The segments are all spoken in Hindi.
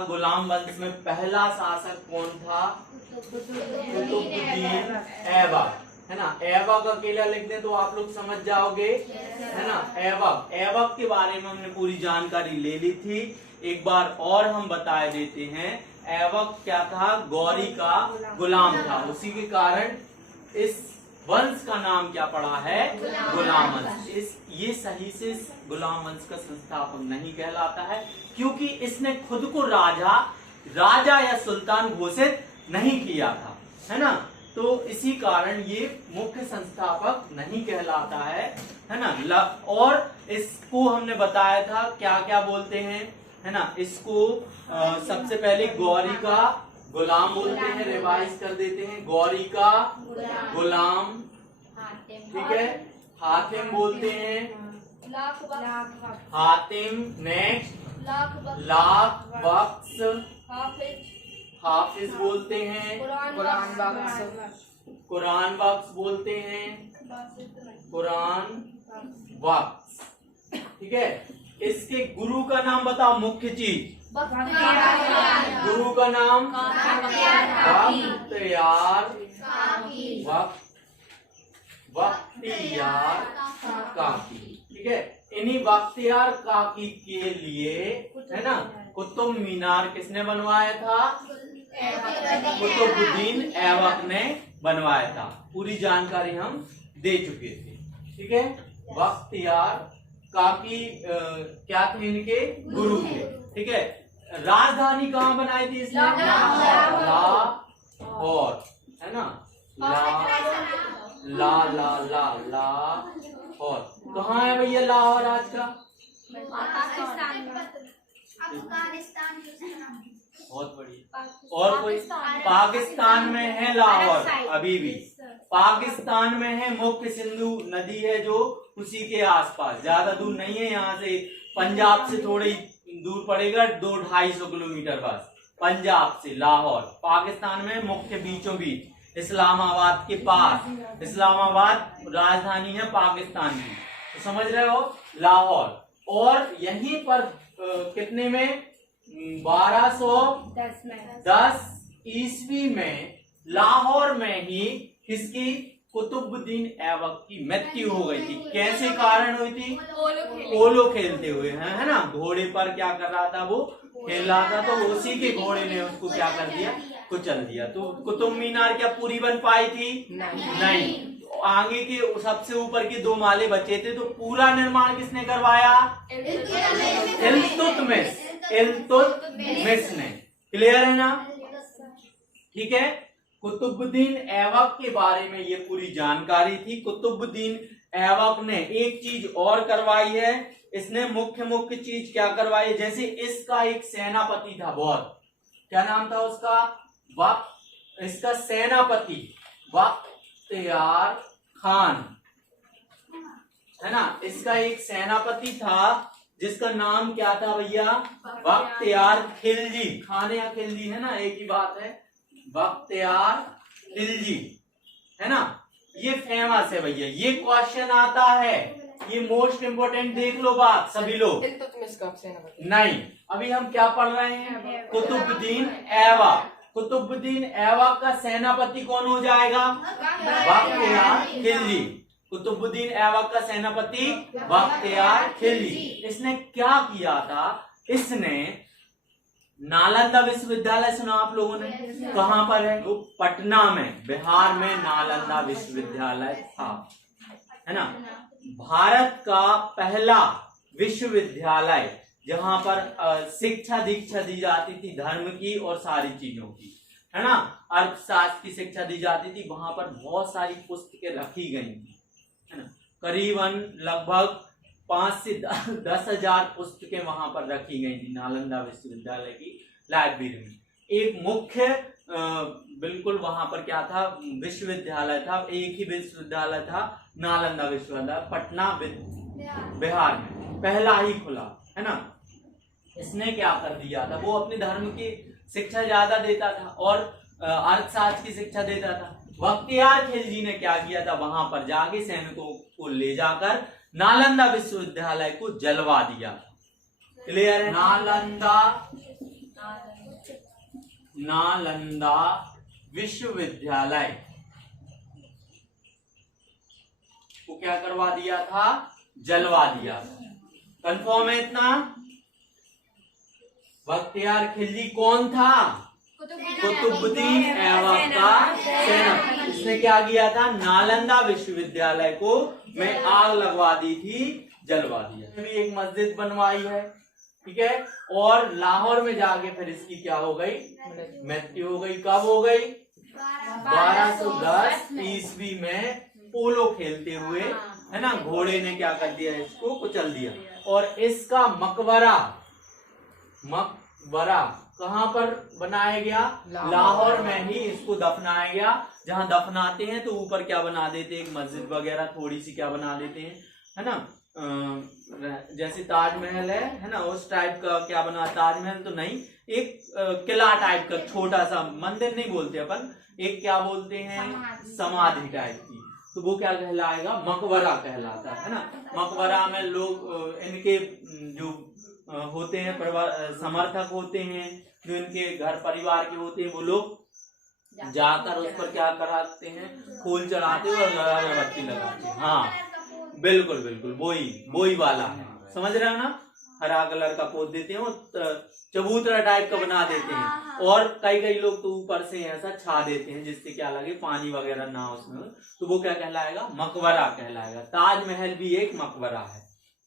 गुलाम वंश में पहला शासक कौन था? कुतुबुद्दीन ऐबक, है ना। ऐबक अकेला लिख दें तो आप लोग समझ जाओगे, है ना। ऐबक, ऐबक के बारे में हमने पूरी जानकारी ले ली थी, एक बार और हम बता देते हैं। ऐबक क्या था? गौरी का गुलाम था, उसी के कारण इस वंश का नाम क्या पड़ा है? गुलाम वंश। ये सही से गुलाम वंश का संस्थापक नहीं कहलाता है, क्योंकि इसने खुद को राजा या सुल्तान घोषित नहीं किया था, है ना। तो इसी कारण ये मुख्य संस्थापक नहीं कहलाता है ना। और इसको हमने बताया था क्या क्या बोलते हैं, है ना। इसको सबसे पहले गौरी का गुलाम बोलते हैं, रिवाइज कर देते हैं। गौरी का गुलाम, ठीक है। हातिम बोलते हैं, हातिम। नेक्स्ट लाख बख्श, हाफिज बोलते हैं, कुरान बख्श बोलते हैं, कुरान बख्श, ठीक है। इसके गुरु का नाम बताओ, मुख्य चीज। गुरु का नाम बख्तियार काकी, ठीक है। इन्हीं बख्तियार काकी के लिए, है ना, कुतुब मीनार किसने बनवाया था? कुतुबुद्दीन ऐबक ने बनवाया था। पूरी जानकारी हम दे चुके थे, ठीक है। बख्तियार काकी क्या थे? इनके गुरु थे, ठीक है। राजधानी कहाँ बनाई थी इसने? लाहौर, है ना। लाहौर कहाँ है भैया? लाहौर आज का बहुत बढ़िया। और कोई? पाकिस्तान में है लाहौर, अभी भी पाकिस्तान में है। मुख्य सिंधु नदी है जो उसी के आसपास, ज्यादा दूर नहीं है यहाँ से। पंजाब से थोड़ी दूर पड़ेगा, 200-250 किलोमीटर बस पंजाब से लाहौर। पाकिस्तान में मुख्य बीचों बीच, इस्लामाबाद के पास। इस्लामाबाद राजधानी है पाकिस्तान की, तो समझ रहे हो, लाहौर। और यहीं पर कितने में? 1210 ईस्वी में लाहौर में ही किसकी? कुतुबुद्दीन ऐबक की मृत्यु हो गई थी। कैसे कारण हुई थी? पोलो खेलते हुए, है ना। घोड़े पर क्या कर रहा था? वो खेल रहा था, तो उसी के घोड़े ने उसको क्या कर दिया? कुचल दिया। तो कुतुब मीनार क्या पूरी बन पाई थी? नहीं। आगे के सबसे ऊपर के 2 माले बचे थे, तो पूरा निर्माण किसने करवाया? इल्तुतमिश ने। क्लियर है ना? ठीक है। कुतुबुद्दीन ऐबक के बारे में ये पूरी जानकारी थी। कुतुबुद्दीन ऐबक ने एक चीज और करवाई है, इसने मुख्य चीज क्या करवाई है? जैसे इसका एक सेनापति था, बहुत, क्या नाम था उसका? इसका सेनापति बख्तियार खान, है ना। इसका एक सेनापति था जिसका नाम क्या था भैया? बख्तियार खिलजी। खान या खिलजी, है ना, एक ही बात है। बख्तियार खिलजी, है ना। ये फेमस है भैया, ये क्वेश्चन आता है, ये मोस्ट इंपोर्टेंट। देख लो बात सभी लोग। नहीं, अभी हम क्या पढ़ रहे हैं? कुतुबुद्दीन ऐबक। कुतुबुद्दीन ऐबक का सेनापति कौन हो जाएगा? बख्तियार खिलजी। कुतुबुद्दीन ऐबक का सेनापति बख्तियार खिलजी। इसने क्या किया था? इसने नालंदा विश्वविद्यालय सुना आप लोगों ने? कहाँ पर है? वो पटना में, बिहार में नालंदा विश्वविद्यालय था, है ना। भारत का पहला विश्वविद्यालय जहां पर शिक्षा दीक्षा दी जाती थी, धर्म की और सारी चीजों की, है ना। अर्थशास्त्र की शिक्षा दी जाती थी। वहां पर बहुत सारी पुस्तकें रखी गई थी, है ना। करीबन लगभग 5 से 10 हजार पुस्तकें वहां पर रखी गई थी नालंदा विश्वविद्यालय की लाइब्रेरी में। एक मुख्य बिल्कुल वहां पर क्या था? विश्वविद्यालय था, एक ही विश्वविद्यालय था, नालंदा विश्वविद्यालय, पटना बिहार में पहला ही खुला, है ना। इसने क्या कर दिया था? वो अपने धर्म की शिक्षा ज्यादा देता था और अर्थशास्त्र की शिक्षा देता था। बख्तियार खिलजी ने क्या किया था? वहां पर जाके सैनिकों को ले जाकर नालंदा विश्वविद्यालय को जलवा दिया। क्लियर है? नालंदा नालंदा विश्वविद्यालय को क्या करवा दिया था? जलवा दिया। कंफर्म है इतना? बख्तियार खिलजी कौन था? कुतुबुद्दीन ऐबक का सेनापति। इसने क्या किया था? नालंदा विश्वविद्यालय को में आग लगवा दी थी, जलवा दिया। भी एक मस्जिद बनवाई है, ठीक है। और लाहौर में जाके फिर इसकी क्या हो गई? मृत्यु हो गई। कब हो गई? 1210 ईस्वी में पोलो खेलते हुए, है ना, घोड़े ने क्या कर दिया? इसको कुचल दिया। और इसका मकबरा कहां पर बनाया गया? लाहौर में ही इसको दफनाया गया। जहां दफनाते हैं तो ऊपर क्या बना देते हैं? एक मस्जिद वगैरह थोड़ी सी क्या बना देते हैं, है ना, जैसे ताजमहल है ना, उस टाइप का क्या बना? ताजमहल तो नहीं, एक किला टाइप का छोटा सा, मंदिर नहीं बोलते अपन, एक क्या बोलते हैं? समाधि टाइप की। तो वो क्या कहलाएगा? मकबरा कहलाता है ना। मकबरा में लोग इनके जो होते हैं समर्थक होते हैं, जो इनके घर परिवार के होते हैं, वो लोग जाकर उस पर क्या कराते हैं? फूल चढ़ाते हैं और अगरबत्ती लगाते हैं। हाँ बिल्कुल बिल्कुल, वही वाला है, समझ रहे हो ना। हरा कलर का पोत देते हैं और चबूतरा टाइप का बना देते हैं। और कई लोग तो ऊपर से ऐसा छा देते हैं जिससे क्या लगे? पानी वगैरह ना उसमें। तो वो क्या कहलाएगा? मकबरा कहलाएगा। ताजमहल भी एक मकबरा है,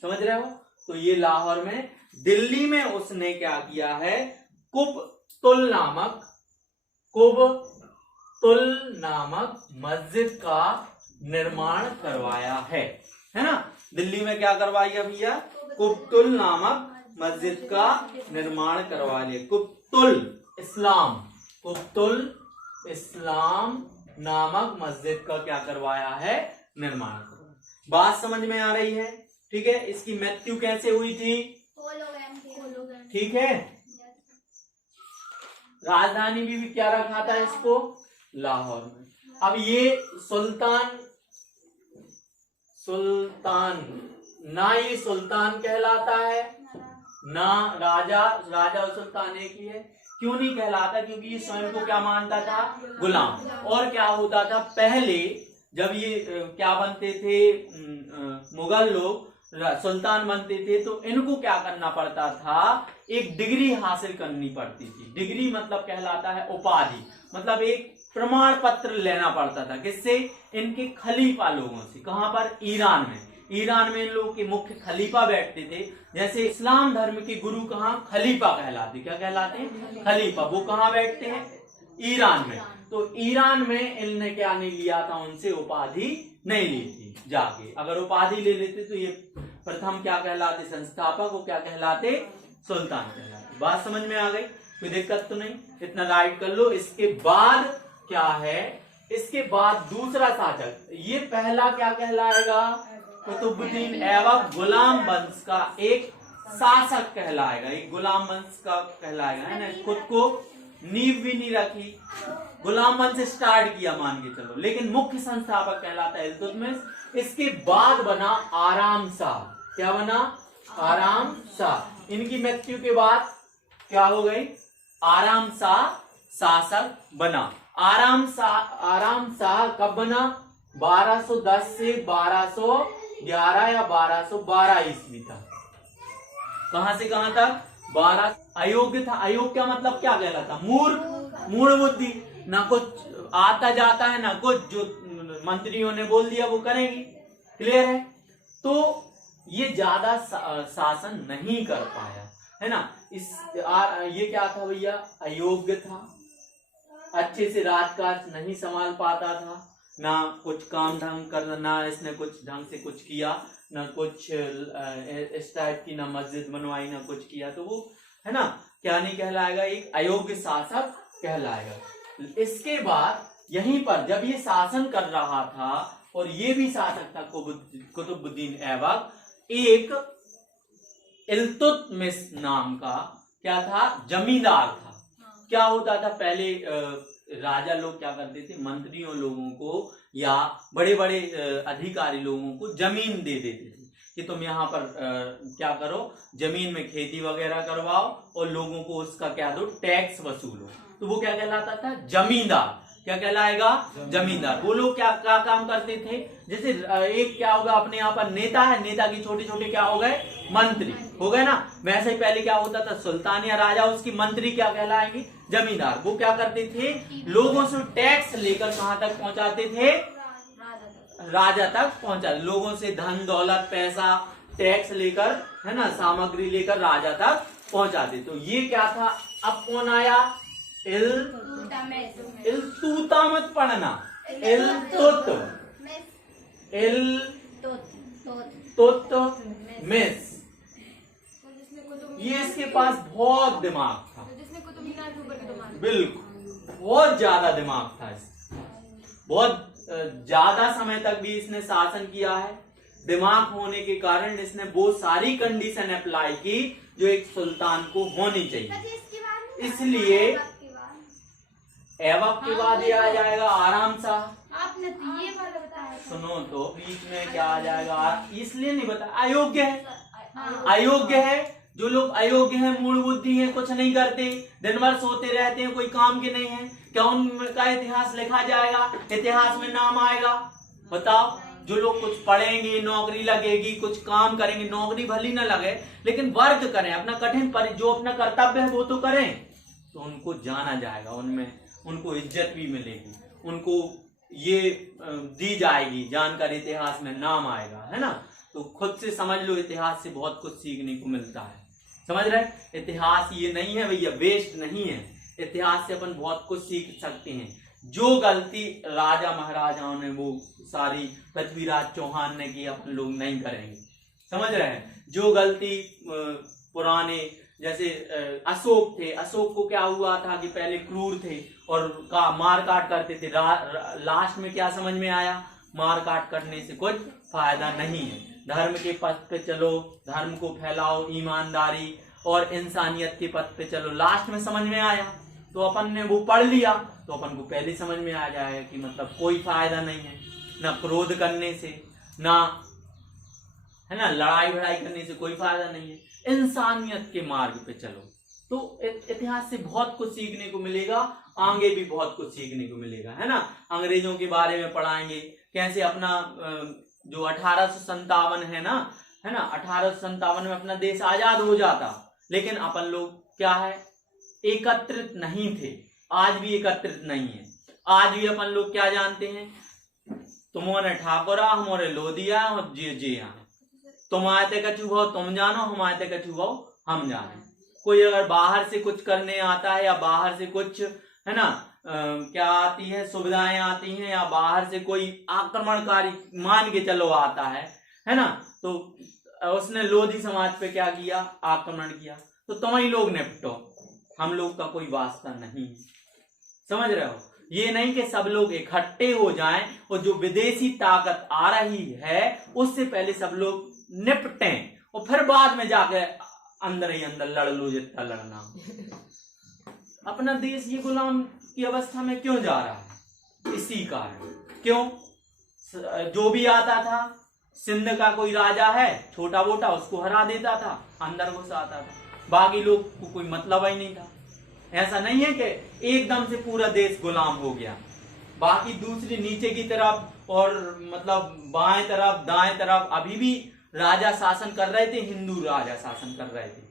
समझ रहे हो। तो ये लाहौर में। दिल्ली में उसने क्या किया है? कुबतुल नामक मस्जिद का निर्माण करवाया है ना। दिल्ली में क्या करवाया भैया? कुबतुल नामक मस्जिद का निर्माण करवा लिया। कुबतुल इस्लाम नामक मस्जिद का क्या करवाया है? निर्माण करवाया। बात समझ में आ रही है? ठीक है। इसकी मृत्यु कैसे हुई थी? ठीक है। राजधानी भी क्या रखा था इसको? लाहौर में। अब ये सुल्तान ना ये सुल्तान कहलाता है ना राजा और सुल्तान एक ही है। क्यों नहीं कहलाता? क्योंकि ये स्वयं को क्या मानता था? गुलाम। और क्या होता था पहले, जब ये क्या बनते थे, मुगल लोग सुल्तान बनते थे, तो इनको क्या करना पड़ता था? एक डिग्री हासिल करनी पड़ती थी। डिग्री मतलब कहलाता है उपाधि, मतलब एक प्रमाण पत्र लेना पड़ता था। किससे? इनके खलीफा लोगों से। कहां पर? ईरान में इन लोगों के मुख्य खलीफा बैठते थे। जैसे इस्लाम धर्म के गुरु कहाँ? खलीफा कहलाते। क्या कहलाते हैं? खलीफा। वो कहाँ बैठते हैं? ईरान में। तो ईरान में इनने क्या नहीं लिया था? उनसे उपाधि नहीं ली थी जाके। अगर उपाधि ले लेते तो ये प्रथम क्या कहलाते? संस्थापक। वो क्या कहलाते? सुल्तान कहलाते। बात समझ में आ गई? कोई दिक्कत तो नहीं? इतना राइट कर लो। इसके बाद क्या है? इसके बाद दूसरा शासक, ये पहला क्या कहलाएगा? कुतुबुद्दीन ऐबक गुलाम वंश का एक शासक कहलाएगा। एक गुलाम वंश का कहलाएगा, है ना। खुद को नींव भी नहीं रखी, गुलाम वंश से स्टार्ट किया मान के चलो, लेकिन मुख्य संस्थापक कहलाता है इल्तुतमिश। इसके बाद बना आराम शाह। क्या बना? आराम शाह। इनकी मृत्यु के बाद क्या हो गई? आराम शाह शासक बना। आराम शाह कब बना? 1210 से 1211 या 1212 ईस्वी तक। कहां से कहां तक? 12। अयोग्य था। अयोग्य क्या मतलब? क्या कहलाता? मूढ़ बुद्धि। ना कुछ आता जाता है ना कुछ, जो मंत्रियों ने बोल दिया वो करेंगे। क्लियर है? तो ये ज्यादा शासन नहीं कर पाया, है ना। ये क्या था भैया? अयोग्य था, अच्छे से राजकाज नहीं संभाल पाता था, ना कुछ काम ढंग करना, ना इसने कुछ ढंग से कुछ किया, ना कुछ इस टाइप की, ना मस्जिद बनवाई, ना कुछ किया। तो वो, है ना, क्या नहीं कहलाएगा? एक अयोग्य शासक कहलाएगा। इसके बाद यहीं पर जब ये शासन कर रहा था, और ये भी शासक था कुतुबुद्दीन ऐबक, एक इल्तुतमिश नाम का क्या था? जमींदार था। क्या होता था पहले? राजा लोग क्या करते थे? मंत्रियों लोगों को या बड़े बड़े अधिकारी लोगों को जमीन दे देते थे कि तुम यहाँ पर क्या करो, जमीन में खेती वगैरह करवाओ और लोगों को उसका क्या दो, टैक्स वसूलो। तो वो क्या कहलाता था, जमींदार। क्या कहलाएगा, जमींदार। वो लोग क्या क्या काम करते थे, जैसे एक क्या होगा अपने यहाँ पर नेता है, नेता की छोटे छोटे क्या हो गए, मंत्री हो गए ना। वैसे ही पहले क्या होता था, सुल्तान या राजा, उसकी मंत्री क्या कहलाएंगे, जमींदार। वो क्या करते थे, लोगों से टैक्स लेकर कहाँ तक पहुंचाते थे, राजा तक पहुंचा, लोगों से धन दौलत पैसा टैक्स लेकर, है ना, सामग्री लेकर राजा तक पहुंचाते। तो ये क्या था, अब कौन आया, इल्तुता मत पढ़ना, इल्तुतमिश। ये इसके पास बहुत दिमाग था, बिल्कुल बहुत ज्यादा दिमाग था इसका, बहुत ज्यादा समय तक भी इसने शासन किया है। दिमाग होने के कारण इसने वो सारी कंडीशन अप्लाई की जो एक सुल्तान को होनी चाहिए। इसलिए ऐबक के बाद ये आ जाएगा आराम शाह। आपने तो ये वाला बताया। सुनो तो बीच में क्या आ जाएगा, इसलिए नहीं बता, अयोग्य है, अयोग्य है। जो लोग अयोग्य हैं, मूल बुद्धि है, कुछ नहीं करते, दिन भर सोते रहते हैं, कोई काम के नहीं है, क्या उनका इतिहास लिखा जाएगा, इतिहास में नाम आएगा, बताओ। जो लोग कुछ पढ़ेंगे, नौकरी लगेगी, कुछ काम करेंगे, नौकरी भली ना लगे लेकिन वर्क करें, अपना कठिन जो अपना कर्तव्य है वो तो करें, तो उनको जाना जाएगा, उनमें उनको इज्जत भी मिलेगी, उनको ये दी जाएगी जानकारी, इतिहास में नाम आएगा, है ना। तो खुद से समझ लो, इतिहास से बहुत कुछ सीखने को मिलता है, समझ रहे। इतिहास ये नहीं है भैया, वेस्ट नहीं है, इतिहास से अपन बहुत कुछ सीख सकते हैं। जो गलती राजा महाराजाओं ने वो सारी पृथ्वीराज चौहान ने की, अपन लोग नहीं करेंगे, समझ रहे हैं। जो गलती पुराने जैसे अशोक थे, अशोक को क्या हुआ था कि पहले क्रूर थे और मार काट करते थे, लास्ट में क्या समझ में आया, मार काट करने से कुछ फायदा नहीं है, धर्म के पथ पे चलो, धर्म को फैलाओ, ईमानदारी और इंसानियत के पथ पे चलो। लास्ट में समझ में आया तो अपन ने वो पढ़ लिया, तो अपन को पहले समझ में आ जाएगा कि मतलब कोई फायदा नहीं है, ना क्रोध करने से, ना है ना लड़ाई वड़ाई करने से कोई फायदा नहीं है, इंसानियत के मार्ग पे चलो। तो इतिहास से बहुत कुछ सीखने को मिलेगा, आगे भी बहुत कुछ सीखने को मिलेगा, है ना। अंग्रेजों के बारे में पढ़ाएंगे, कैसे अपना जो 1857 है ना, है ना, 1857 में अपना देश आजाद हो जाता, लेकिन अपन लोग क्या है, एकत्रित नहीं थे, आज भी एकत्रित नहीं है। आज भी अपन लोग क्या जानते हैं, तुम्हारे ठाकुरा हमारे लोदिया और जे तुम आए थे कछु भाव तुम जानो, हम आए थे कछु भाव हम जाने। कोई अगर बाहर से कुछ करने आता है या बाहर से कुछ, है ना, क्या आती है, सुविधाएं आती हैं, या बाहर से कोई आक्रमणकारी मान के चलो आता है ना, तो उसने लोधी समाज पे क्या किया, आक्रमण किया, तो तुम ही लोग निपटो, हम लोग का कोई वास्ता नहीं, समझ रहे हो। ये नहीं कि सब लोग इकट्ठे हो जाएं और जो विदेशी ताकत आ रही है उससे पहले सब लोग निपटें और फिर बाद में जाके अंदर ही अंदर लड़ लो जितना लड़ना। अपना देश ये गुलाम की अवस्था में क्यों जा रहा है, इसी कारण। क्यों, जो भी आता था, सिंध का कोई राजा है छोटा मोटा, उसको हरा देता था, अंदर घुस आता था, बाकी लोग को कोई मतलब ही नहीं था। ऐसा नहीं है कि एकदम से पूरा देश गुलाम हो गया, बाकी दूसरी नीचे की तरफ और मतलब बाएं तरफ दाएं तरफ अभी भी राजा शासन कर रहे थे, हिंदू राजा शासन कर रहे थे,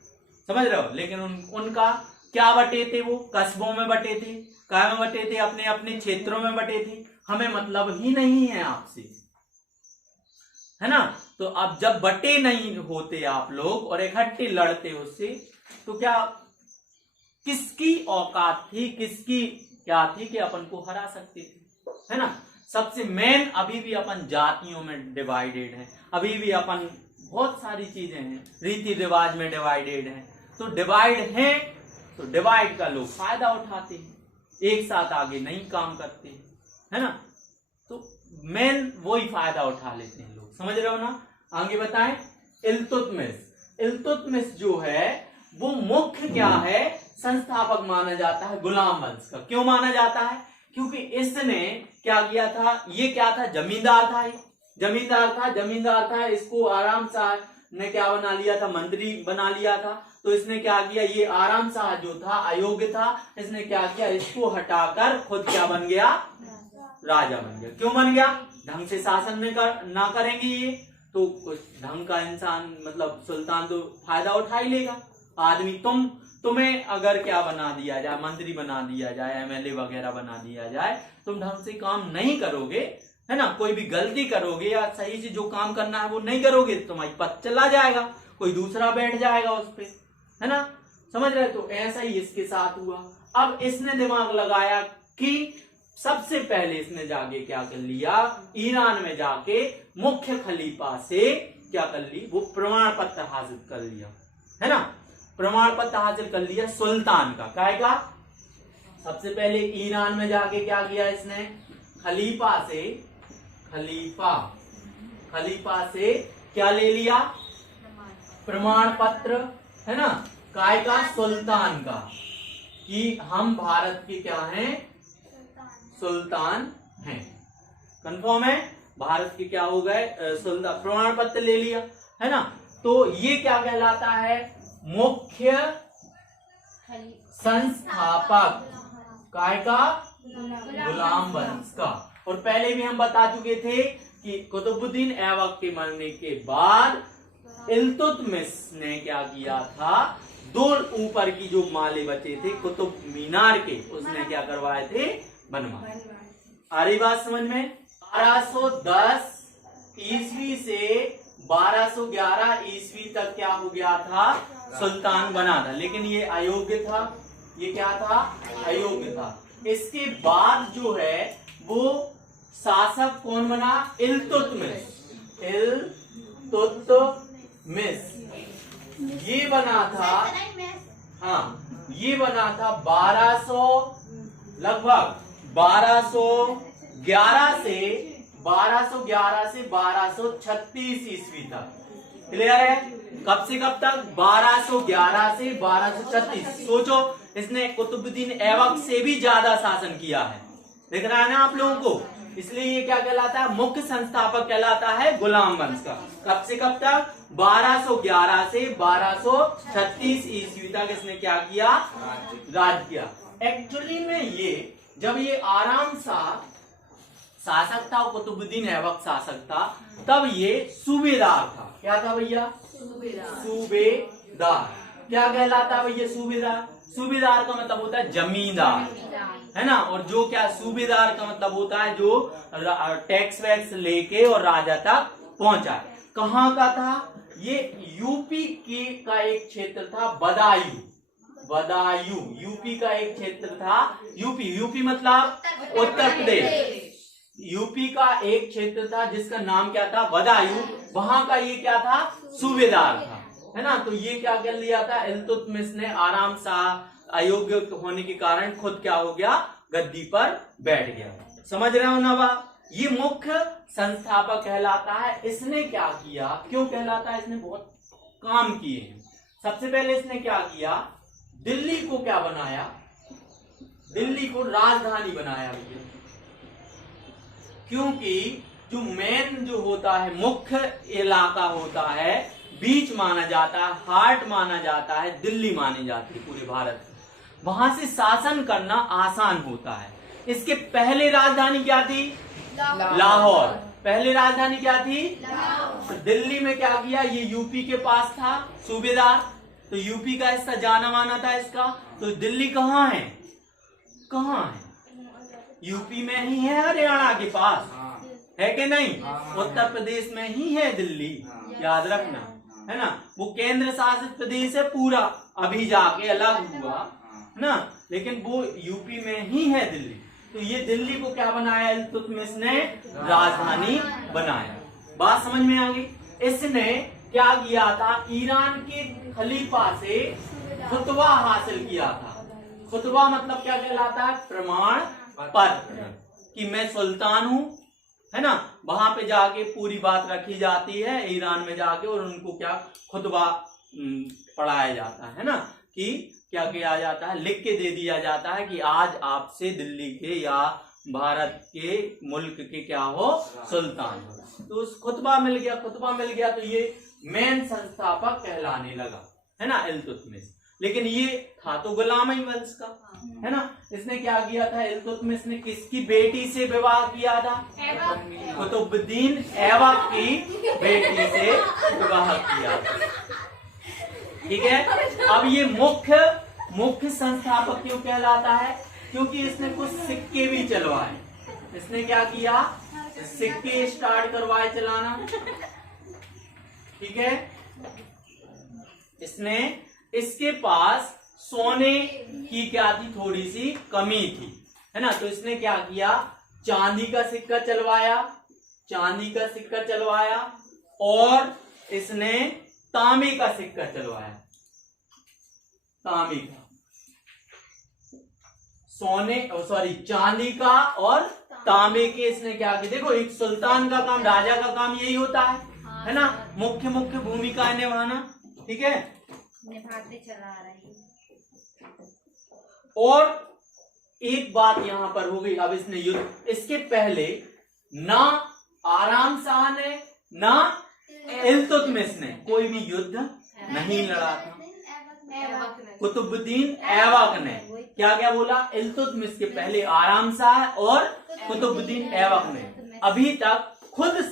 समझ रहे हो। लेकिन उनका क्या बटे थे, वो कस्बों में बटे थे, क्या में बटे थे, अपने अपने क्षेत्रों में बटे थे, हमें मतलब ही नहीं है आपसे, है ना। तो अब जब बटे नहीं होते आप लोग और इकट्ठे लड़ते उससे, तो क्या किसकी औकात थी, किसकी क्या थी कि अपन को हरा सकते थे, है ना। सबसे मेन अभी भी अपन जातियों में डिवाइडेड है, अभी भी अपन बहुत सारी चीजें हैं, रीति रिवाज में डिवाइडेड है। तो डिवाइड है तो डिवाइड का लोग फायदा उठाते हैं, एक साथ आगे नहीं काम करते, है ना। तो मेन वही फायदा उठा लेते हैं लोग, समझ रहे हो ना। आगे बताएं, इल्तुतमिश जो है वो मुख्य क्या है, संस्थापक माना जाता है गुलाम वंश का। क्यों माना जाता है, क्योंकि इसने क्या किया था, ये क्या था, जमींदार था, जमींदार था, इसको आराम शाह ने क्या बना लिया था, मंत्री बना लिया था। तो इसने क्या किया, ये आराम शाह जो था अयोग्य था, इसने क्या किया, इसको हटाकर खुद क्या बन गया, राजा बन गया। क्यों बन गया, ढंग से शासन ना करेंगे ये तो कुछ ढंग का इंसान मतलब सुल्तान तो फायदा उठा ही लेगा। आदमी तुम्हें अगर क्या बना दिया जाए, मंत्री बना दिया जाए, एमएलए वगैरह बना दिया जाए, तुम ढंग से काम नहीं करोगे, है ना, कोई भी गलती करोगे या सही से जो काम करना है वो नहीं करोगे, तुम्हारी पद चला जाएगा, कोई दूसरा बैठ जाएगा उस पे, है ना, समझ रहे। तो ऐसा ही इसके साथ हुआ। अब इसने दिमाग लगाया कि सबसे पहले इसने जाके क्या कर लिया, ईरान में जाके मुख्य खलीफा से क्या कर ली, वो प्रमाण पत्र हासिल कर लिया, है ना, प्रमाण पत्र हासिल कर लिया सुल्तान का। काय का, सबसे पहले ईरान में जाके क्या किया इसने, खलीफा से क्या ले लिया, प्रमाण पत्र, है ना, काय का, सुल्तान का, कि हम भारत के क्या हैं, सुल्तान हैं। कंफर्म है, भारत के क्या हो गए, सुल्तान। प्रमाण पत्र ले लिया, है ना। तो ये क्या कहलाता है, मुख्य संस्थापक, काय का, गुलाम वंश का। और पहले भी हम बता चुके थे कि कुतुबुद्दीन ऐबक के मरने के बाद इल्तुतमिश ने क्या किया था, दो ऊपर की जो माले बचे थे कुतुब मीनार के, उसने क्या करवाए थे, बनवाए। आ रही बात समझ में। 1210 ईस्वी से 1211 ईस्वी तक क्या हो गया था, सुल्तान बना था, लेकिन ये अयोग्य था, ये क्या था, अयोग्य था। इसके बाद जो है वो शासक कौन बना, इल्तुतमिश ये बना था, हाँ ये बना था 1211 से 1236 ईस्वी तक। क्लियर है, कब से कब तक, 1211 से 1236। सोचो, इसने कुतुबुद्दीन ऐबक से भी ज्यादा शासन किया है, देख रहा है ना आप लोगों को। इसलिए ये क्या कहलाता है, मुख्य संस्थापक कहलाता है गुलाम वंश का। कब से कब तक, 1211 से 1236 ईस्वी तक इसने क्या किया, राज किया। एक्चुअली में ये जब ये आराम शाह शासक था, कुतुबुद्दीन ऐबक शासक था, तब ये सूबेदार था। क्या था भैया, सूबेदार। क्या कहलाता है भैया, सूबेदार का मतलब होता है जमींदार, है ना। और जो क्या, सूबेदार का मतलब होता है जो टैक्स वैक्स लेके और राजा तक पहुंचा। कहाँ का था ये, यूपी का एक क्षेत्र था, बदायूं, यूपी का एक क्षेत्र था। यूपी मतलब उत्तर प्रदेश। यूपी का एक क्षेत्र था जिसका नाम क्या था, बदायूं। वहां का ये क्या था, सूबेदार था, है ना। तो ये क्या कर लिया था, इल्तुतमिश ने आराम शाह अयोग्य होने के कारण खुद क्या हो गया, गद्दी पर बैठ गया। समझ रहे हो ना, ये मुख्य संस्थापक कहलाता है। इसने क्या किया, क्यों कहलाता है, इसने बहुत काम किए हैं। सबसे पहले इसने क्या किया, दिल्ली को क्या बनाया, दिल्ली को राजधानी बनाया भैया। क्योंकि जो मेन जो होता है, मुख्य इलाका होता है, बीच माना जाता है, हार्ट माना जाता है, दिल्ली मानी जाती है पूरे भारत में। वहां से शासन करना आसान होता है। इसके पहले राजधानी क्या थी, लाहौर। पहले राजधानी क्या थी, तो दिल्ली में क्या किया, ये यूपी के पास था सूबेदार, तो यूपी का हिस्सा जाना माना था इसका। तो दिल्ली कहाँ है, यूपी में ही है, हरियाणा के पास है कि नहीं, उत्तर प्रदेश में ही है दिल्ली, याद रखना, है ना। वो केंद्र शासित प्रदेश है पूरा, अभी जाके अलग हुआ ना, लेकिन वो यूपी में ही है दिल्ली। तो ये दिल्ली को क्या बनाया, इल्तुतमिश ने राजधानी बनाया। बात समझ में आ गई। इसने क्या किया था, ईरान के खलीफा से खुतबा हासिल किया था। खुतबा मतलब क्या कहलाता है, प्रमाण पत्र, कि मैं सुल्तान हूं, है ना। वहां पे जाके पूरी बात रखी जाती है ईरान में जाके, और उनको क्या खुतबा पढ़ाया जाता है ना, कि क्या किया जाता है, लिख के दे दिया जाता है कि आज आपसे दिल्ली के या भारत के मुल्क के क्या हो, सुल्तान हो। तो उस खुतबा मिल गया तो ये मेन संस्थापक कहलाने लगा, है ना, इल्तुतमिश। लेकिन ये था तो गुलाम ही वंश का, है ना। इसने क्या किया था, इल्तुतमिश ने किसकी बेटी से विवाह किया था, कुतुबुद्दीन ऐबक की बेटी से विवाह किया था। ठीक है। अब ये मुख्य संस्थापक क्यों कहलाता है, क्योंकि इसने कुछ सिक्के भी चलवाए। इसने क्या किया, सिक्के स्टार्ट करवाए चलाना। ठीक है। इसके पास सोने की क्या थी, थोड़ी सी कमी थी, है ना। तो इसने क्या किया, चांदी का सिक्का चलवाया और इसने तांबे का सिक्का चलवाया। चांदी का और तांबे के इसने क्या किया। देखो, एक सुल्तान का काम, राजा का काम यही होता है ना, मुख्य भूमिकाएं निभाना। ठीक है। निभाते चला आ रही है। और एक बात यहां पर हो गई, अब इसने युद्ध, इसके पहले ना आराम शाह ने ना इल्तुतमिश ने कोई भी युद्ध नहीं लड़ा था। कुतुबुद्दीन ऐबक ने क्या बोला, इल्तुतमिश के पहले आराम शाह और कुतुबुद्दीन ऐबक ने अभी तक खुद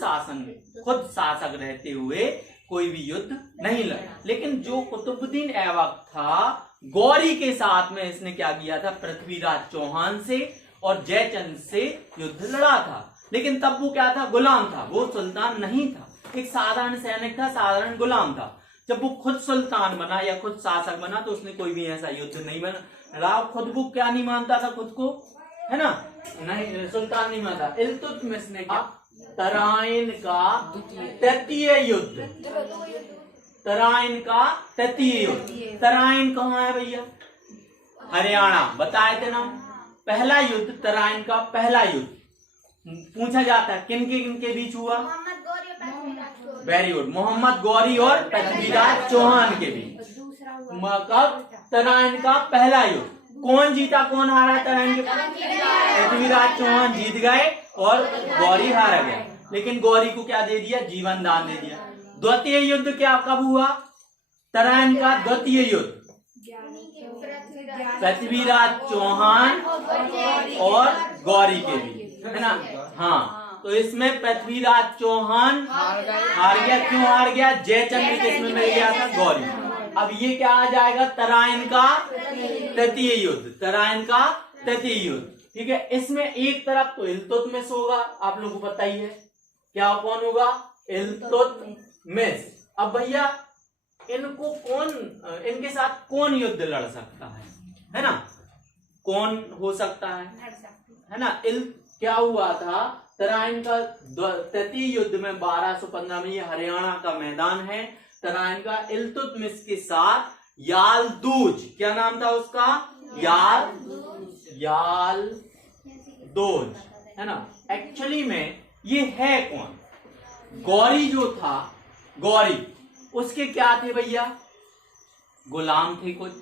शासक रहते हुए कोई भी युद्ध नहीं लड़ा। लेकिन जो कुतुबुद्दीन ऐबक था, गौरी के साथ में इसने क्या किया था, पृथ्वीराज चौहान से और जयचंद से युद्ध लड़ा था। लेकिन तब वो क्या था, गुलाम था, वो सुल्तान नहीं था, एक साधारण सैनिक था, साधारण गुलाम था। जब वो खुद सुल्तान बना या खुद शासक बना तो उसने कोई भी ऐसा युद्ध नहीं लड़ा। खुद वो क्या नहीं मानता था, खुद को, है ना, नहीं, सुल्तान नहीं मानता। इल्तुतमिश ने क्या, तराइन का तृतीय युद्ध, तराइन कहाँ है भैया, हरियाणा, बताए थे ना। पहला युद्ध, तराइन का पहला युद्ध पूछा जाता है किन के बीच हुआ, वेरी गुड, मोहम्मद गौरी और पृथ्वीराज चौहान के बीच। कब, तराइन का पहला युद्ध। कौन जीता कौन हारा, तराइन के, पृथ्वीराज चौहान जीत गए और गौरी हार गया। लेकिन गौरी को क्या दे दिया, जीवन दान दे दिया। द्वितीय युद्ध क्या कब हुआ, तराइन का द्वितीय युद्ध, पृथ्वीराज चौहान और गौरी के बीच, है ना। हाँ, तो इसमें पृथ्वीराज चौहान हार गया। क्यों हार गया, जयचंद के इसमें मिल गया था गौरी। अब ये क्या आ जाएगा, तराइन का तृतीय युद्ध। ठीक है। इसमें एक तरफ तो इल्तुतमिश होगा, आप लोगों को पता ही है, क्या कौन होगा, इल्तुतमिश। अब भैया इनके साथ कौन युद्ध लड़ सकता है ना, कौन हो सकता है ना। क्या हुआ था, तराइन का तृतीय युद्ध में 1215 में, ये हरियाणा का मैदान है, तराइन का, इल्तुतमिश के साथ यालदूज, क्या नाम था उसका, यालदूज, है ना। एक्चुअली में ये है कौन, गौरी जो था, गौरी उसके क्या थे भैया, गुलाम थे कुछ,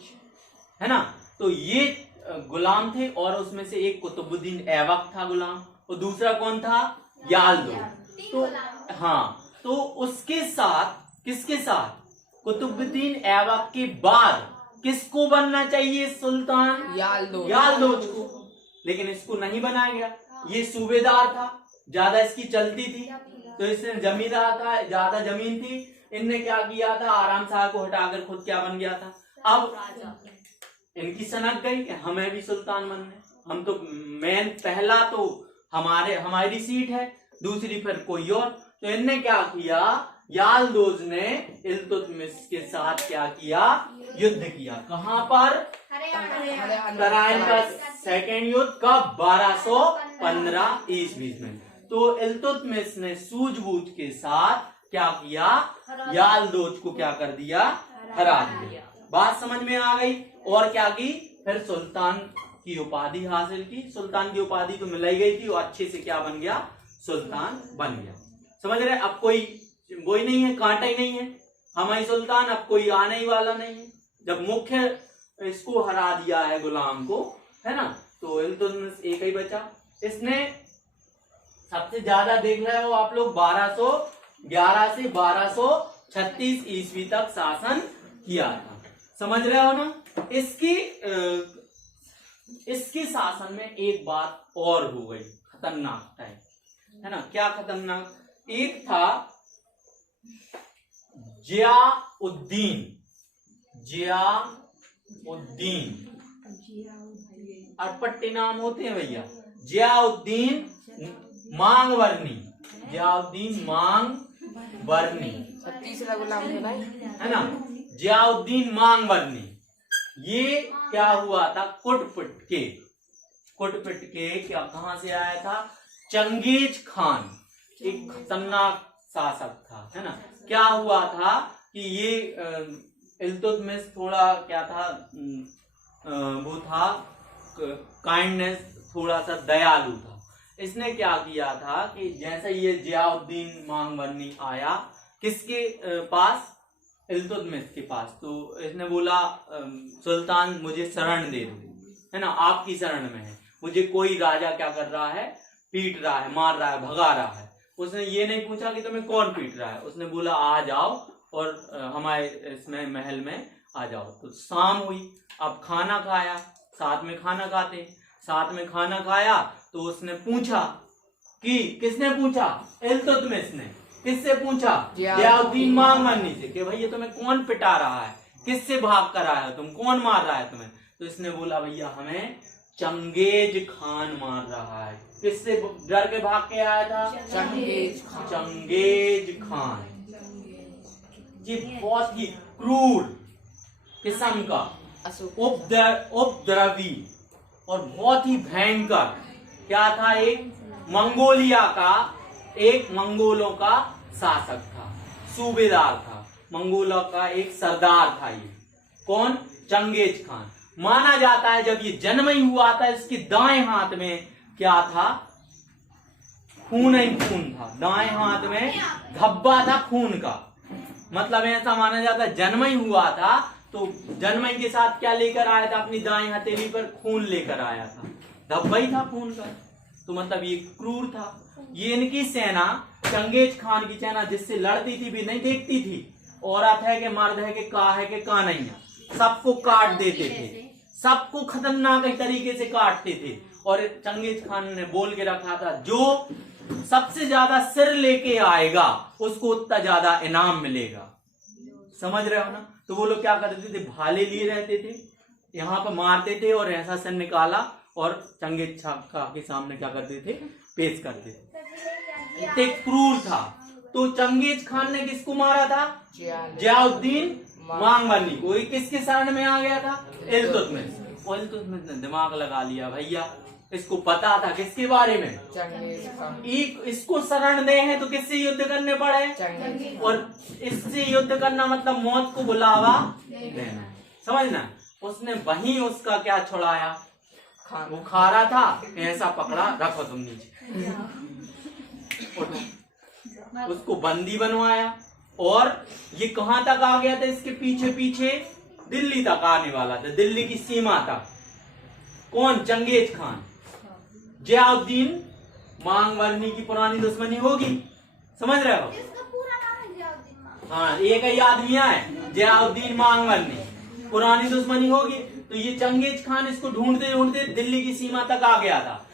है ना। तो ये गुलाम थे और उसमें से एक कुतुबुद्दीन ऐबक था गुलाम, और दूसरा कौन था, यालदूज। तो हाँ, तो उसके साथ, किसके साथ, कुतुबुद्दीन ऐबक के बाद किसको बनना चाहिए सुल्तान, यालदूज को। लेकिन इसको नहीं बनाया गया, ये सूबेदार था, ज्यादा इसकी चलती थी, तो इसने जमींदार था, ज्यादा जमीन थी, इनने क्या किया था, आराम शाह को हटाकर खुद क्या बन गया था। अब इनकी सनक गई कि हमें भी सुल्तान बनने, हम तो मेन, पहला तो हमारी सीट है, दूसरी फिर कोई और। तो इनने क्या किया, यालदूज ने इल्तुतमिश के साथ क्या किया, युद्ध किया। कहां पर, तराइन का सेकेंड युद्ध कब, 1215 ईस्वी में। तो इल्तुतमिश ने सूझबूझ के साथ क्या किया, यालदूज को क्या कर दिया, हरा दिया। बात समझ में आ गई। और क्या की, फिर सुल्तान की उपाधि हासिल की। सुल्तान की उपाधि तो मिल ही गई थी, और अच्छे से क्या बन गया, सुल्तान बन गया। समझ रहे, अब कोई वही नहीं है, कांटा ही नहीं है, हम ही सुल्तान, अब कोई आने ही वाला नहीं है। जब मुख्य इसको हरा दिया है, गुलाम को, है ना, तो इल्तुतमिश एक ही बचा, इसने सबसे ज्यादा देख रहे हो आप लोग 1211 से 1236 ईस्वी तक शासन किया था। समझ रहे हो ना। इसके शासन में एक बात और हो गई खतरनाक टाइप, है ना। क्या खतरनाक? एक था जियाउद्दीन अटपट्टे नाम होते हैं भैया। जियाउद्दीन मांगवरनी, है ना। जियाउद्दीन मांगवरनी, ये क्या हुआ था? कुटपिट के क्या कहां से आया था? चंगेज खान एक खतरनाक शासक था, है ना। क्या हुआ था कि ये इल्तुतमिश थोड़ा क्या था, वो था काइंडनेस, थोड़ा सा दयालु था। इसने क्या किया था कि जैसे ये जियाउद्दीन मांगवरनी आया किसके पास? इल्तुतमिश के पास। तो इसने बोला सुल्तान मुझे शरण दे दो, है ना, आपकी शरण में है। मुझे कोई राजा क्या कर रहा है? पीट रहा है, मार रहा है, भगा रहा है। उसने ये नहीं पूछा कि तुम्हें कौन पीट रहा है, उसने बोला आ जाओ और हमारे इसमें महल में आ जाओ। तो शाम हुई, अब खाना खाया, साथ में खाना खाते, साथ में खाना खाया। तो उसने पूछा कि किसने पूछा? इल्तुतमिश ने। किससे पूछा? जियाउद्दीन मांगवरनी से, कि भैया तुम्हें कौन पिटा रहा है, किससे भाग कर आया हो तुम, कौन मार रहा है तुम्हें? तो इसने बोला भैया हमें चंगेज खान मार रहा है। किससे डर के भाग के आया था? Genghis Khan. ये बहुत ही क्रूर किस्म का उपद्रवी और बहुत ही भयंकर क्या था? एक मंगोलों का शासक था, सूबेदार था, मंगोलों का एक सरदार था। ये कौन? Genghis Khan. माना जाता है जब ये जन्म ही हुआ था इसके दाएं हाथ में क्या था? खून ही खून था। दाएं हाथ में धब्बा था खून का। मतलब ऐसा माना जाता है जन्म ही हुआ था तो जन्म के साथ क्या लेकर आया था? अपनी दाएं हथेली पर खून लेकर आया था, धब्बा ही था खून का। तो मतलब ये क्रूर था। ये इनकी सेना, चंगेज खान की सेना जिससे लड़ती थी भी नहीं देखती थी, औरत है कि मर्द है कि का है कि का नहीं है, सबको काट देते थे, सबको खतरनाक तरीके से काटते थे। और चंगेज खान ने बोल के रखा था जो सबसे ज्यादा सिर लेके आएगा उसको उतना ज्यादा इनाम मिलेगा। समझ रहे हो ना। तो वो लोग क्या करते थे? भाले लिए रहते थे, यहाँ पे मारते थे और ऐसा सिर निकाला और चंगेज खान के सामने क्या करते थे? पेश करते थे। इतने क्रूर था। तो चंगेज खान ने किसको मारा था? जियाउद्दीन मांगवरनी को। किसके शरण में आ गया था? इल्तुतमिश। इल्तुतमिश ने दिमाग लगा लिया भैया, इसको पता था किसके बारे में? इसको शरण दे हैं तो किससे युद्ध करने पड़े? और इससे युद्ध करना मतलब मौत को बुलावा देना, समझना। उसने वहीं उसका क्या छुड़ाया? वो खा रहा था, ऐसा पकड़ा, रखो तुम नीचे, उसको बंदी बनवाया। और ये कहां तक आ गया था? इसके पीछे पीछे दिल्ली तक आने वाला था, दिल्ली की सीमा तक। कौन? Genghis Khan. जियाउद्दीन मांगवरनी की पुरानी दुश्मनी होगी, समझ रहे हो? हाँ, एक ही आदमी है जियाउद्दीन मांगवरनी, पुरानी दुश्मनी होगी। तो ये चंगेज खान इसको ढूंढते ढूंढते दिल्ली की सीमा तक आ गया था।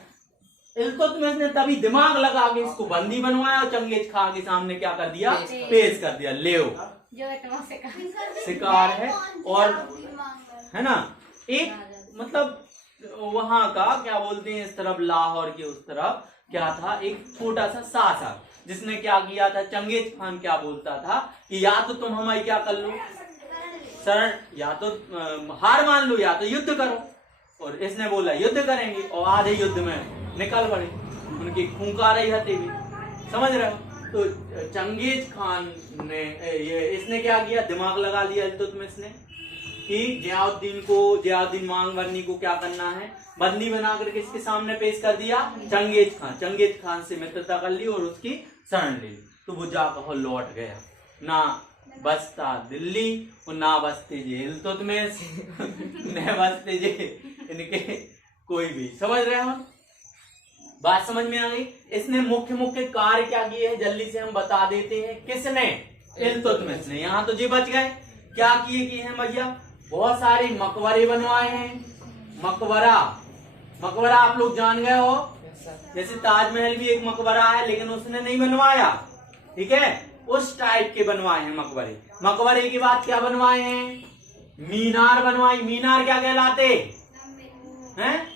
इल्तुतमिश ने तभी दिमाग लगा के इसको बंदी बनवाया और चंगेज खान के सामने क्या कर दिया? पेश कर दिया। ले शिकार है। और है ना, एक मतलब वहां का क्या बोलते हैं, इस तरफ लाहौर के उस तरफ क्या था? एक छोटा सा शासक जिसने क्या किया था? चंगेज खान क्या बोलता था कि या तो तुम हमारी क्या कर लो शरण, या तो हार मान लो, या तो युद्ध करो। और इसने बोला युद्ध करेंगे, और आधे युद्ध में निकल पड़े, उनकी खूंखार ही हथेली, समझ रहे हो। तो चंगेज खान ने इसने क्या किया? दिमाग लगा लिया इल्तुतमिश ने कि जियाउद्दीन मांगवरनी को क्या करना है? बंदी बनाकर किसके सामने पेश कर दिया? Genghis Khan. चंगेज खान से मित्रता कर ली और उसकी शरण ले ली। तो वो जाकर लौट गया, ना बसता दिल्ली और ना बसते जे इल्तुतमिश, न बसते जे इनके कोई भी, समझ रहे हो। बात समझ में आ गई। इसने मुख्य मुख्य कार्य क्या किए हैं जल्दी से हम बता देते हैं। किसने? इल्तुतमिश ने। यहाँ तो जी बच गए। क्या किए हैं भैया? बहुत सारे मकबरे बनवाए हैं। मकबरा आप लोग जान गए हो, जैसे ताजमहल भी एक मकबरा है, लेकिन उसने नहीं बनवाया, ठीक है, उस टाइप के बनवाए हैं मकबरे। मकबरे के बाद क्या बनवाए हैं? मीनार बनवाई। मीनार क्या कहलाते हैं?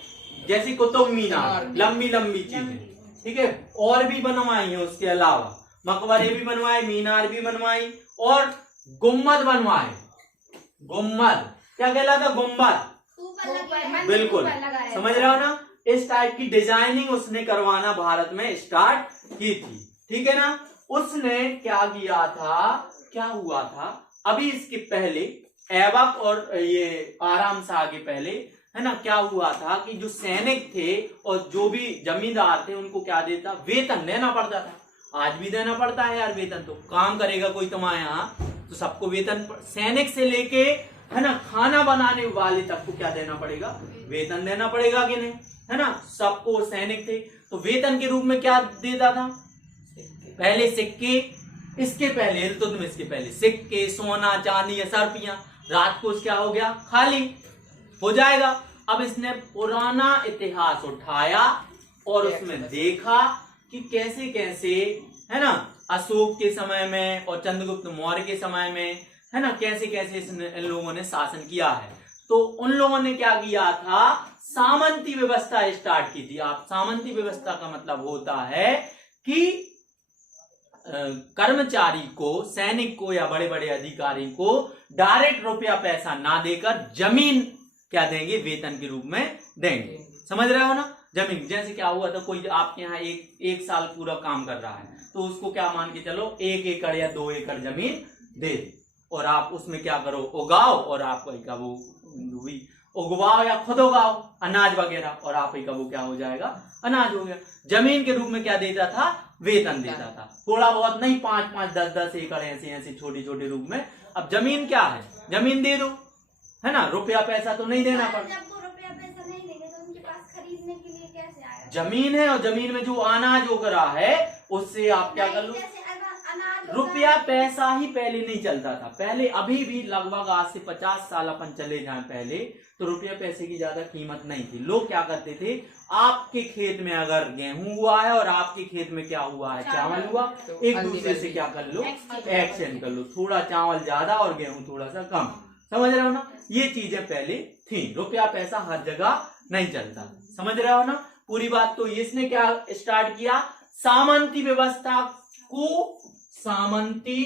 जैसे कुतुब मीनार, लंबी लंबी चीजें, ठीक है। और भी बनवाई है, उसके अलावा मकबरे भी बनवाए, मीनार भी बनवाई, और गुम्बद बनवाए। गुम्बद क्या कहलाता? गुम्बद, बिल्कुल समझ रहे हो ना। इस टाइप की डिजाइनिंग उसने करवाना भारत में स्टार्ट की थी, ठीक है ना। उसने क्या किया था, क्या हुआ था, अभी इसके पहले ऐबक और ये आराम शाह के पहले, है ना, क्या हुआ था कि जो सैनिक थे और जो भी जमींदार थे उनको क्या देता? वेतन देना पड़ता था। आज भी देना पड़ता है यार वेतन। तो काम करेगा कोई तुम्हारे यहाँ तो सबको वेतन, सैनिक से लेके, है ना, खाना बनाने वाले तक को क्या देना पड़ेगा? वेतन देना पड़ेगा कि नहीं, है ना। सबको सैनिक थे तो वेतन के रूप में क्या देता था? पहले सिक्के, इसके पहले इल्तुतमिश के पहले सिक्के, सोना चांदी या सर्पियां। रात को क्या हो गया? खाली हो जाएगा। अब इसने पुराना इतिहास उठाया और उसमें देखा कि कैसे कैसे, है ना, अशोक के समय में और चंद्रगुप्त मौर्य के समय में, है ना, कैसे कैसे इन लोगों ने शासन किया है। तो उन लोगों ने क्या किया था? सामंती व्यवस्था स्टार्ट की थी। आप सामंती व्यवस्था का मतलब होता है कि कर्मचारी को, सैनिक को या बड़े बड़े अधिकारी को डायरेक्ट रुपया पैसा ना देकर जमीन क्या देंगे? वेतन के रूप में देंगे। समझ रहे हो ना। जमीन, जैसे क्या हुआ था, कोई आपके यहाँ एक साल पूरा काम कर रहा है तो उसको क्या मान के चलो 1 एकड़ या 2 एकड़ जमीन दे, और आप उसमें क्या करो? उगाओ, और आप का वो उगवाओ या खुद उगाओ अनाज वगैरह, और आप का वो क्या हो जाएगा? अनाज हो गया। जमीन के रूप में क्या देता था? वेतन देता था। थोड़ा बहुत नहीं, 5-5, 10-10 एकड़ ऐसे छोटे छोटे रूप में। अब जमीन क्या है? जमीन दे दो, है ना, रुपया पैसा तो नहीं देना पड़ता। जब वो रुपया पैसा नहीं देंगे तो उनके पास खरीदने के लिए कैसे आएगा? जमीन है और जमीन में जो अनाज उग रहा है उससे आप क्या कर लो? रुपया पैसा ही पहले नहीं चलता था। पहले अभी भी लगभग आज से 50 साल अपन चले जाएं पहले, तो रुपया पैसे की ज्यादा कीमत नहीं थी। लोग क्या करते थे, आपके खेत में अगर गेहूं हुआ है और आपके खेत में क्या हुआ है? चावल हुआ, तो एक दूसरे से क्या कर लो? एक्सचेंज कर लो। थोड़ा चावल ज्यादा और गेहूं थोड़ा सा कम। समझ रहे हो ना। ये चीजें पहले थी। रुपया पैसा हर जगह नहीं चलता। समझ रहे हो ना पूरी बात। तो इसने क्या स्टार्ट किया? सामंती व्यवस्था को, सामंती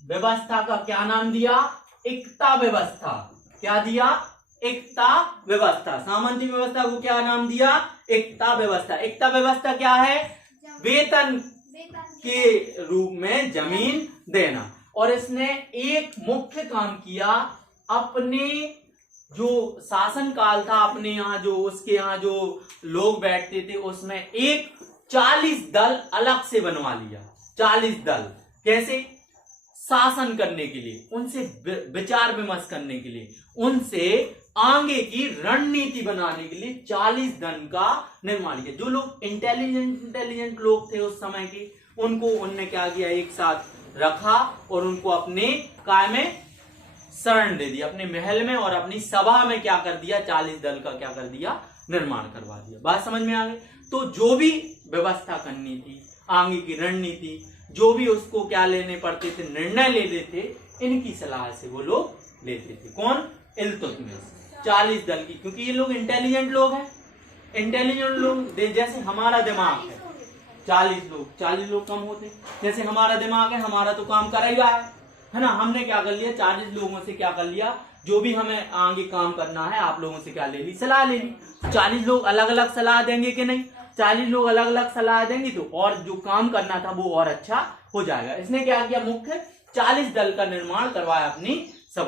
व्यवस्था का क्या नाम दिया? एकता व्यवस्था। क्या दिया? एकता व्यवस्था। सामंती व्यवस्था को क्या नाम दिया? एकता व्यवस्था। एकता व्यवस्था क्या है? वेतन के रूप में जमीन देना। और इसने एक मुख्य काम किया, अपने जो शासन काल था, अपने यहाँ जो उसके यहाँ जो लोग बैठते थे उसमें एक 40 दल अलग से बनवा लिया। 40 दल कैसे? शासन करने के लिए, उनसे विचार विमर्श करने के लिए, उनसे आगे की रणनीति बनाने के लिए 40 दल का निर्माण किया। जो लोग इंटेलिजेंट लोग थे उस समय के, उनको उनने क्या किया? एक साथ रखा और उनको अपने काय में शरण दे दिया, अपने महल में और अपनी सभा में क्या कर दिया? 40 दल का क्या कर दिया? निर्माण करवा दिया। बात समझ में आ गई। तो जो भी व्यवस्था करनी थी, आगे की रणनीति, जो भी उसको क्या लेने पड़ते थे, निर्णय लेते थे, इनकी सलाह से वो लोग लेते थे। कौन? इल्तुतमिश। 40 दल की, क्योंकि ये लोग इंटेलिजेंट लोग हैं। इंटेलिजेंट लोग जैसे हमारा दिमाग है, 40 लोग कम होते। जैसे हमारा दिमाग है, हमारा तो काम कर ही रहा है ना। हमने क्या कर लिया? 40 लोगों से क्या कर लिया? जो भी हमें आगे काम करना है, आप लोगों से क्या ले ली? सलाह ले ली। 40 लोग अलग अलग सलाह देंगे कि नहीं? 40 लोग अलग अलग सलाह देंगे तो और जो काम करना था वो और अच्छा हो जाएगा। इसने क्या किया? मुख्य 40 दल का निर्माण करवाया अपनी सभा।